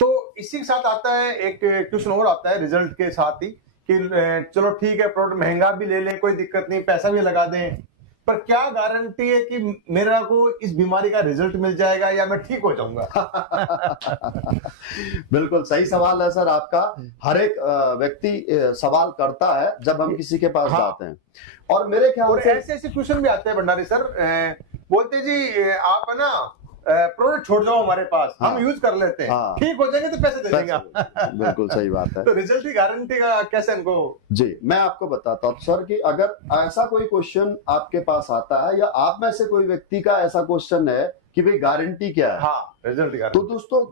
तो इसी के साथ आता है एक क्वेश्चन और आता है रिजल्ट के साथ ही कि चलो ठीक है प्रोडक्ट महंगा भी ले लें, कोई दिक्कत नहीं, पैसा भी लगा दें, पर क्या गारंटी है कि मेरा को इस बीमारी का रिजल्ट मिल जाएगा या मैं ठीक हो जाऊंगा? बिल्कुल सही सवाल है सर आपका। हर एक व्यक्ति सवाल करता है जब हम किसी के पास जाते हैं, और मेरे ख्याल से ऐसे ऐसे क्वेश्चन भी आते हैं भंडारी सर, बोलते जी आप है ना प्रोडक्ट छोड़ जाओ हमारे पास, हम यूज कर लेते हैं, ठीक हो जाएंगे तो पैसे दे देंगे। बिल्कुल सही बात है। तो रिजल्ट की गारंटी का कैसे इनको? जी मैं आपको बताता हूँ सर कि अगर ऐसा कोई क्वेश्चन आपके पास आता है या आप में से कोई व्यक्ति का ऐसा क्वेश्चन है कि भाई गारंटी क्या है, रिजल्ट की गारंटी, तो दोस्तों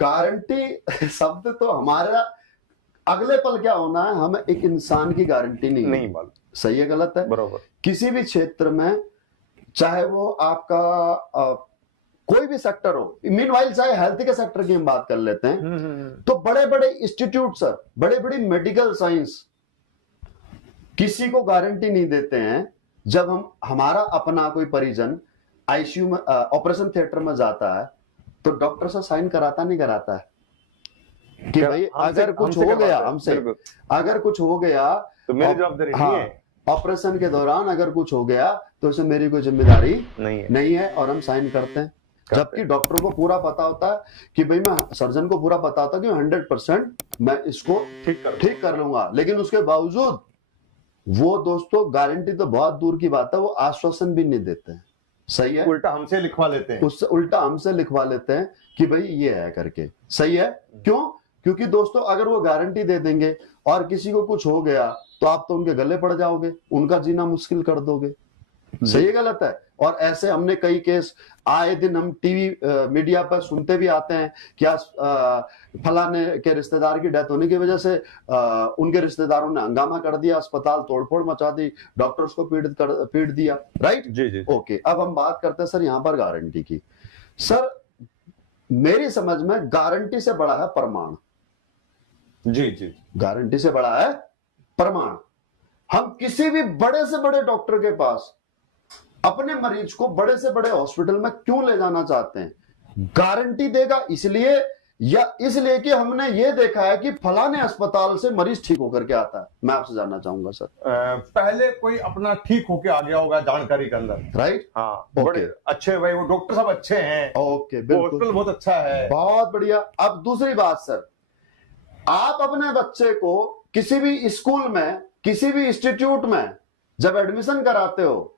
गारंटी शब्द तो हमारा अगले पल क्या होना है, हमें एक इंसान की गारंटी नहीं मालूम। सही है गलत है? बरोबर। किसी भी क्षेत्र में, चाहे वो आपका कोई भी सेक्टर हो, मीनवाइल चाहे हेल्थ के सेक्टर की हम बात कर लेते हैं, तो बड़े बड़े इंस्टीट्यूट सर, बड़े बड़ी मेडिकल साइंस किसी को गारंटी नहीं देते हैं। जब हमारा अपना कोई परिजन आईसीयू में ऑपरेशन थिएटर में जाता है तो डॉक्टर से साइन कराता नहीं कराता है कि भाई अगर कुछ हो गया हमसे, अगर कुछ हो गया तो मेरी जवाबदारी नहीं है, ऑपरेशन के दौरान अगर कुछ हो गया तो उसमें मेरी कोई जिम्मेदारी नहीं है, और हम साइन करते हैं। जबकि डॉक्टर को पूरा पता होता है कि भाई मैं, सर्जन को पूरा पता होता है कि 100% मैं इसको ठीक कर लूंगा, लेकिन उसके बावजूद वो दोस्तों गारंटी तो बहुत दूर की बात है, वो आश्वासन भी नहीं देते हैं। सही है? उल्टा हमसे लिखवा लेते हैं, उससे उल्टा हमसे लिखवा लेते हैं कि भाई ये है करके। सही है? क्यों? क्योंकि दोस्तों अगर वो गारंटी दे देंगे और किसी को कुछ हो गया तो आप तो उनके गले पड़ जाओगे, उनका जीना मुश्किल कर दोगे। सही गलत है? और ऐसे हमने कई केस आए दिन हम टीवी मीडिया पर सुनते भी आते हैं, क्या फलाने के रिश्तेदार की डेथ होने की वजह से उनके रिश्तेदारों ने हंगामा कर दिया, अस्पताल तोड़फोड़ मचा दी, डॉक्टर्स को पीट दिया। राइट? जी। ओके, अब हम बात करते हैं सर यहाँ पर गारंटी की। सर मेरी समझ में गारंटी से बड़ा है प्रमाण। जी, गारंटी से बड़ा है प्रमाण। हम किसी भी बड़े से बड़े डॉक्टर के पास अपने मरीज को बड़े से बड़े हॉस्पिटल में क्यों ले जाना चाहते हैं? गारंटी देगा इसलिए, या इसलिए कि हमने ये देखा है कि फलाने अस्पताल से मरीज ठीक होकर के आता है? मैं आपसे जानना चाहूंगा सर। पहले कोई अपना ठीक होके आ गया होगा जानकारी के अंदर, राइट? बड़े अच्छे भाई, वो डॉक्टर सब अच्छे हैं, ओके, बिल्कुल, हॉस्पिटल बहुत अच्छा है, बहुत बढ़िया। अब दूसरी बात सर, आप अपने बच्चे को किसी भी स्कूल में, किसी भी इंस्टीट्यूट में जब एडमिशन कराते हो,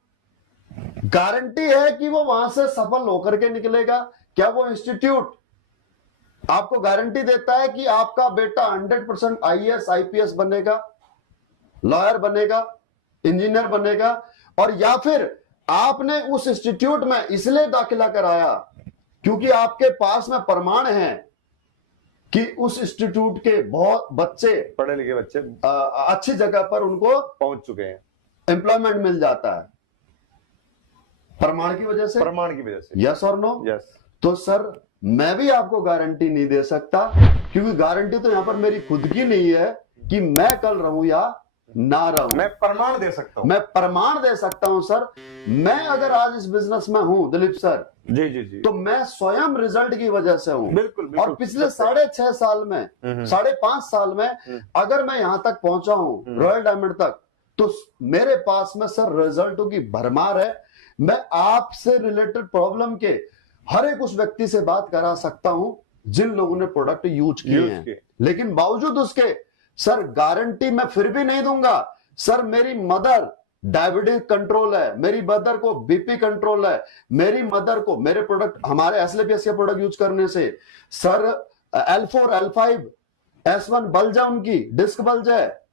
गारंटी है कि वो वहां से सफल होकर के निकलेगा? क्या वो इंस्टीट्यूट आपको गारंटी देता है कि आपका बेटा 100% आईएएस आईपीएस बनेगा, लॉयर बनेगा, इंजीनियर बनेगा? और या फिर आपने उस इंस्टीट्यूट में इसलिए दाखिला कराया क्योंकि आपके पास में प्रमाण है कि उस इंस्टीट्यूट के बहुत बच्चे, पढ़े लिखे बच्चे अच्छी जगह पर उनको पहुंच चुके हैं, एम्प्लॉयमेंट मिल जाता है प्रमाण की वजह से? यस और नो? यस। तो सर मैं भी आपको गारंटी नहीं दे सकता, क्योंकि गारंटी तो यहां पर मेरी खुद की नहीं है कि मैं कल रहूं या ना रहूं। मैं प्रमाण दे सकता हूं। मैं प्रमाण दे सकता हूं सर। मैं अगर आज इस बिजनेस में हूं दिलीप सर, जी, तो मैं स्वयं रिजल्ट की वजह से हूं। बिल्कुल। और पिछले 6.5 साल में, 5.5 साल में अगर मैं यहां तक पहुंचा हूं, रॉयल डायमंड तक, तो मेरे पास में सर रिजल्टों की भरमार है। मैं आपसे रिलेटेड प्रॉब्लम के हर एक उस व्यक्ति से बात करा सकता हूं जिन लोगों ने प्रोडक्ट यूज किए हैं, लेकिन बावजूद उसके सर गारंटी मैं फिर भी नहीं दूंगा। सर मेरी मदर डायबिटीज कंट्रोल है, मेरी मदर को बीपी कंट्रोल है, मेरी मदर को मेरे प्रोडक्ट, हमारे एसलेपियस के प्रोडक्ट यूज करने से sir L4 L5 S1 bulge है, उनकी डिस्क बल्ज है,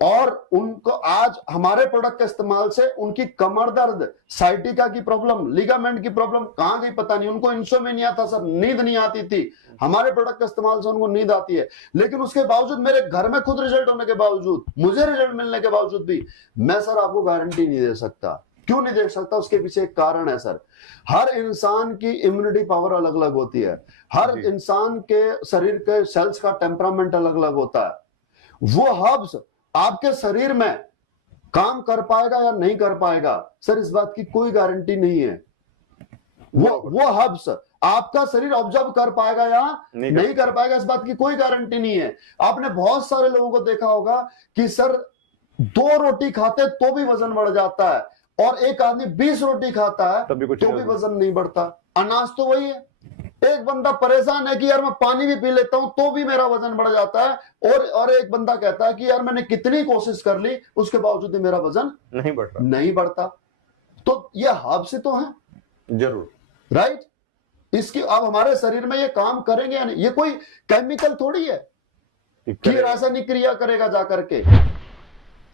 और उनको आज हमारे प्रोडक्ट के इस्तेमाल से उनकी कमर दर्द, साइटिका की प्रॉब्लम, लिगामेंट की प्रॉब्लम कहां गई पता नहीं। उनको इंसोमेनिया था सर, नींद नहीं आती थी, हमारे प्रोडक्ट के इस्तेमाल से उनको नींद आती है। लेकिन उसके बावजूद, मेरे घर में खुद रिजल्ट होने के बावजूद, मुझे रिजल्ट मिलने के बावजूद भी मैं सर आपको गारंटी नहीं दे सकता। क्यों नहीं दे सकता? उसके पीछे एक कारण है सर। हर इंसान की इम्यूनिटी पावर अलग अलग होती है, हर इंसान के शरीर के सेल्स का टेम्परामेंट अलग अलग होता है। वो हब्स आपके शरीर में काम कर पाएगा या नहीं कर पाएगा, सर इस बात की कोई गारंटी नहीं है। वो हब्स आपका शरीर ऑब्जर्व कर पाएगा या नहीं नहीं कर पाएगा, इस बात की कोई गारंटी नहीं है। आपने बहुत सारे लोगों को देखा होगा कि सर 2 रोटी खाते तो भी वजन बढ़ जाता है, और एक आदमी 20 रोटी खाता है तब भी कुछ तो नहीं भी वजन नहीं बढ़ता। अनाज तो वही है। एक बंदा परेशान है कि यार मैं पानी भी पी लेता हूं तो भी मेरा वजन बढ़ जाता है, और एक बंदा कहता है कि यार मैंने कितनी कोशिश कर ली उसके बावजूद भी मेरा वजन नहीं बढ़ता। तो ये हर्ब से तो है जरूर, राइट। इसकी अब हमारे शरीर में ये काम करेंगे या नहीं, ये कोई केमिकल थोड़ी है कि रासायनिक क्रिया करेगा जाकर के,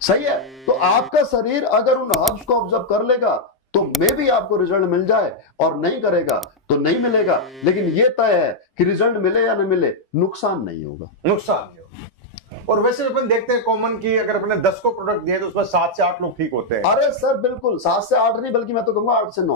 सही है। तो आपका शरीर अगर उन हर्ब्स को ऑब्जर्व कर लेगा तो मे भी आपको रिजल्ट मिल जाए, और नहीं करेगा तो नहीं मिलेगा। लेकिन ये तय है कि रिजल्ट मिले या न मिले, नुकसान नहीं होगा। नुकसान नहीं होगा। और वैसे अपन देखते हैं कॉमन की, अगर अपने 10 को प्रोडक्ट दिए तो उसमें 7 से 8 लोग ठीक होते हैं। अरे सर बिल्कुल 7 से 8 नहीं, बल्कि मैं तो कहूंगा 8 से 9।